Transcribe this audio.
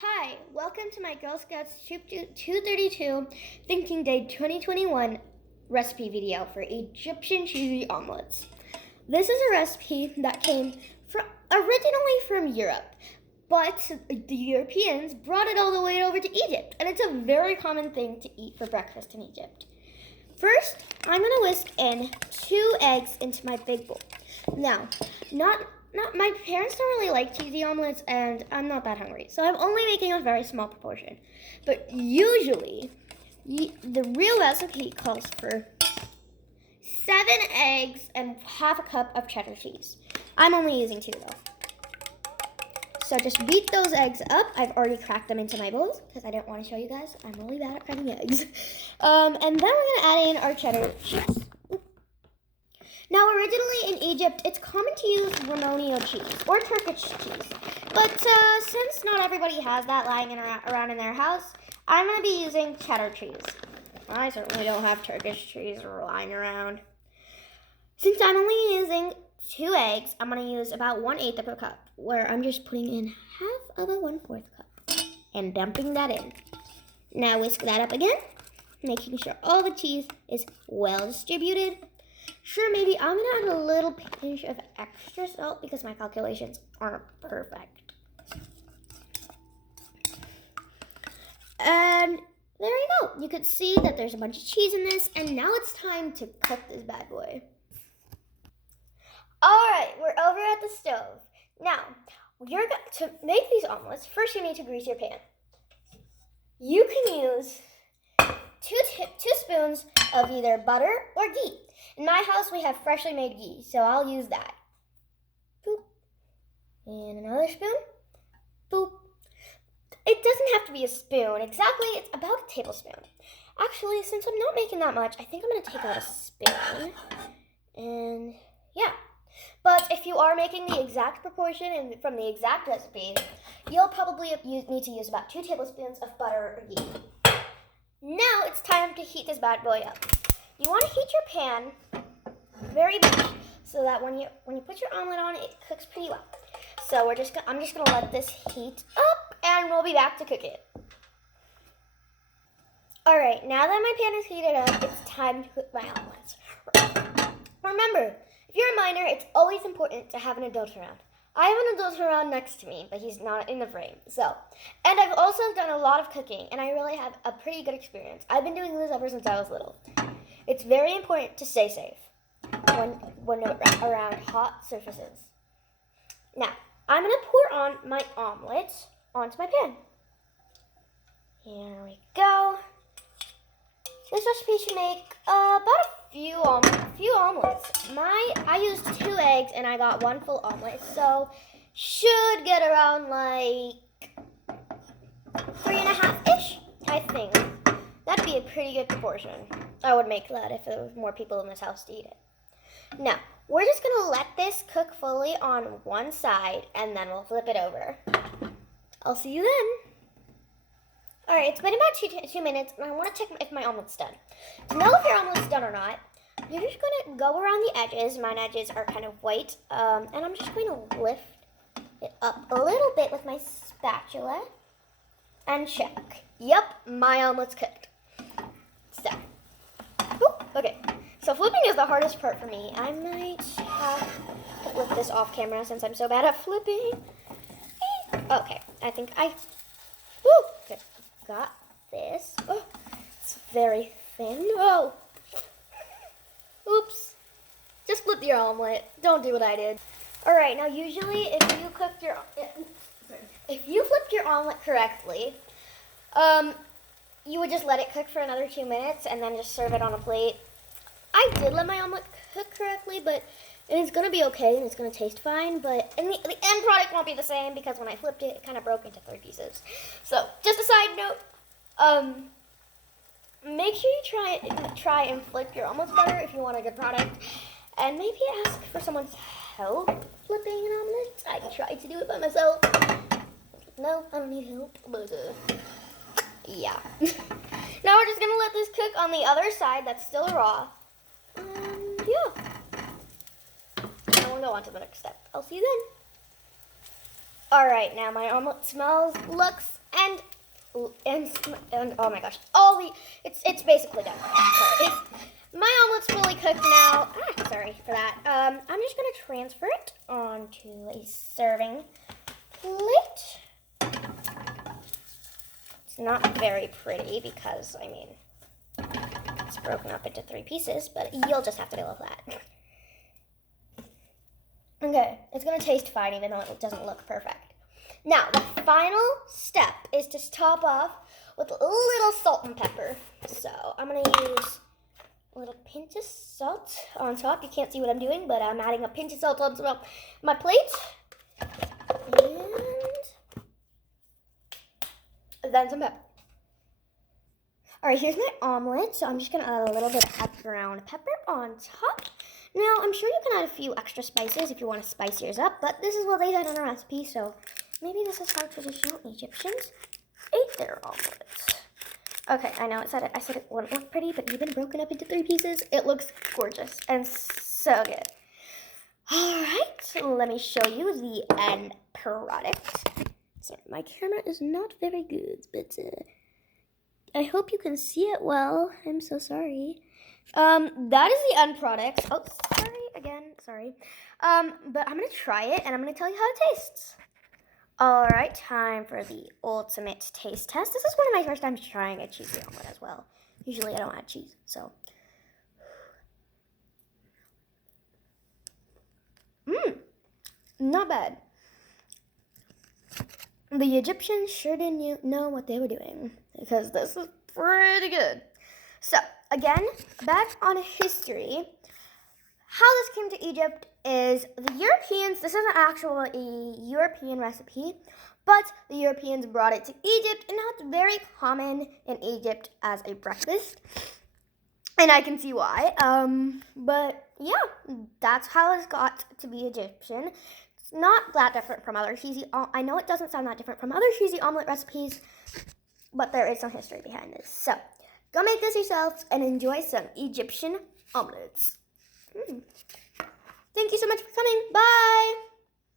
Hi, welcome to my Girl Scouts Troop 232 Thinking Day 2021 recipe video for Egyptian cheesy omelets. This is a recipe that came originally from Europe, but the Europeans brought it all the way over to Egypt, and it's a very common thing to eat for breakfast in Egypt. First, I'm going to whisk in 2 eggs into my big bowl. Now, not my parents don't really like cheesy omelets, and I'm not that hungry, so I'm only making a very small proportion. But usually, the real recipe calls for 7 eggs and half a cup of cheddar cheese. I'm only using 2 though. So just beat those eggs up. I've already cracked them into my bowls because I didn't want to show you guys. I'm really bad at cracking eggs. And then we're going to add in our cheddar cheese. Now, originally in Egypt, it's common to use Romano cheese or Turkish cheese. But since not everybody has that lying around in their house, I'm going to be using cheddar cheese. I certainly don't have Turkish cheese lying around. Since I'm only using 2 eggs, I'm going to use about 1/8 of a cup, where I'm just putting in half of a 1/4 cup and dumping that in. Now whisk that up again, making sure all the cheese is well distributed. Sure, maybe I'm going to add a little pinch of extra salt because my calculations aren't perfect. And there you go. You could see that there's a bunch of cheese in this, and now it's time to cook this bad boy. Alright, we're over at the stove. Now, to make these omelets, first you need to grease your pan. You can use 2 spoons of either butter or ghee. In my house, we have freshly made ghee, so I'll use that. Boop. And another spoon. Boop. It doesn't have to be a spoon. Exactly, it's about a tablespoon. Actually, since I'm not making that much, I think I'm going to take out a spoon. And yeah. But if you are making the exact proportion and from the exact recipe, you'll probably need to use about 2 tablespoons of butter or ghee. Now it's time to heat this bad boy up. You want to heat your pan very much so that when you put your omelet on, it cooks pretty well. So I'm just gonna let this heat up, and we'll be back to cook it. All right, now that my pan is heated up, it's time to cook my omelets. Remember, if you're a minor, it's always important to have an adult around. I have an adult around next to me, but he's not in the frame. And I've also done a lot of cooking, and I really have a pretty good experience. I've been doing this ever since I was little. It's very important to stay safe when around hot surfaces. Now, I'm going to pour on my omelet onto my pan. Here we go. This recipe should make about a few omelets. I used 2 eggs and I got 1 full omelet, so should get around like 3.5-ish, I think. That'd be a pretty good proportion. I would make that if there was more people in this house to eat it. Now, we're just going to let this cook fully on one side, and then we'll flip it over. I'll see you then. Alright, it's been about 2 minutes, and I want to check if my omelet's done. To know if your omelet's done or not, you're just going to go around the edges. Mine edges are kind of white, and I'm just going to lift it up a little bit with my spatula and check. Yep, my omelet's cooked. It's done. Okay, so flipping is the hardest part for me. I might have to flip this off camera since I'm so bad at flipping. Okay, I think okay, got this. Oh, it's very thin. Oh, oops. Just flip your omelet. Don't do what I did. All right, now usually if you flipped your omelet correctly, you would just let it cook for another 2 minutes and then just serve it on a plate. I did let my omelet cook correctly, but it's going to be okay and it's going to taste fine. But the end product won't be the same because when I flipped it, it kind of broke into 3 pieces. So, just a side note, make sure you try and flip your omelets better if you want a good product. And maybe ask for someone's help flipping an omelet. I tried to do it by myself. No, I don't need help, but yeah. Now we're just going to let this cook on the other side that's still raw. And yeah. Now we'll go on to the next step. I'll see you then. Alright, now my omelet looks and oh my gosh, it's basically done. Sorry. My omelet's fully cooked now. Sorry for that. I'm just gonna transfer it onto a serving plate. It's not very pretty because, I mean, it's broken up into 3 pieces, but you'll just have to deal with that. Okay, it's gonna taste fine even though it doesn't look perfect. Now, the final step is to top off with a little salt and pepper. So, I'm gonna use a little pinch of salt on top. You can't see what I'm doing, but I'm adding a pinch of salt on top of my plate. And then some pepper. All right, here's my omelet. So I'm just gonna add a little bit of ground pepper on top. Now, I'm sure you can add a few extra spices if you want to spice yours up, but this is what they did in the recipe, so maybe this is how traditional Egyptians ate their omelets. Okay, I know I said it wouldn't look pretty, but even broken up into 3 pieces, it looks gorgeous and so good. All right, let me show you the end product. Sorry, my camera is not very good, but I hope you can see it well. I'm so sorry. That is the end product. Oh, sorry. But I'm gonna try it and I'm gonna tell you how it tastes. All right, time for the ultimate taste test. This is one of my first times trying a cheesy omelet as well. Usually I don't add cheese, so. Not bad. The Egyptians sure didn't know what they were doing because this is pretty good. So, again, back on history, how this came to Egypt is the Europeans, this isn't actually a European recipe, but the Europeans brought it to Egypt, and now it's very common in Egypt as a breakfast, and I can see why. But yeah, that's how it got to be Egyptian. It's not that different from other cheesy, I know it doesn't sound that different from other cheesy omelet recipes, but there is some history behind this. So, go make this yourselves and enjoy some Egyptian omelets. Thank you so much for coming. Bye!